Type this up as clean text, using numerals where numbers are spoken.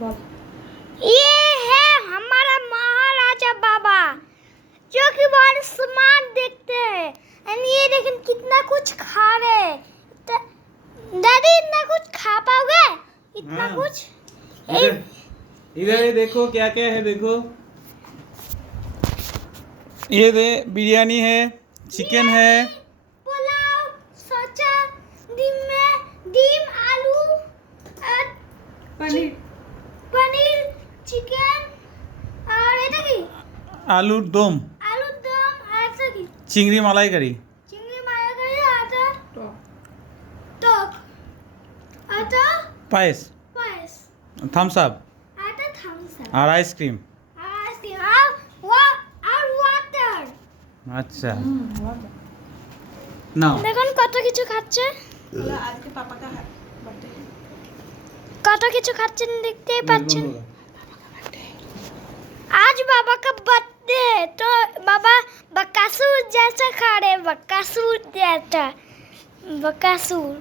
ये है हमारा महाराजा बाबा जो कि बहुत स्मार्ट दिखते हैं। एंड ये लेकिन कितना कुछ खा रहे हैं। दादी इतना कुछ खा पाओगे? इतना कुछ? इधर देखो क्या क्या है, देखो ये दे बिरयानी है, चिकन है, पुलाव, सोचा, डिम आलू, पनीर, चिकन और এটা কি? आलूर दम, আলুর দম আর এটা কি? चिंगड़ी मालाइकारी, চিংড়ি মালাইকারি আর টক এটা पायस, পায়েস थम्स अप আর এটা থামস আপ और आइसक्रीम। আর আইসক্রিম আর ওয়াটার। अच्छा नाउ দেখুন কত কিছু খাচ্ছে, আজকে পাপাকা বার্থডে কত কিছু খাচ্ছেন দেখতেই পাচ্ছেন। आज बाबा का बर्थडे है तो बाबा बकासूर जैसा खा रहे, बकासूर जैसा, बकासूर।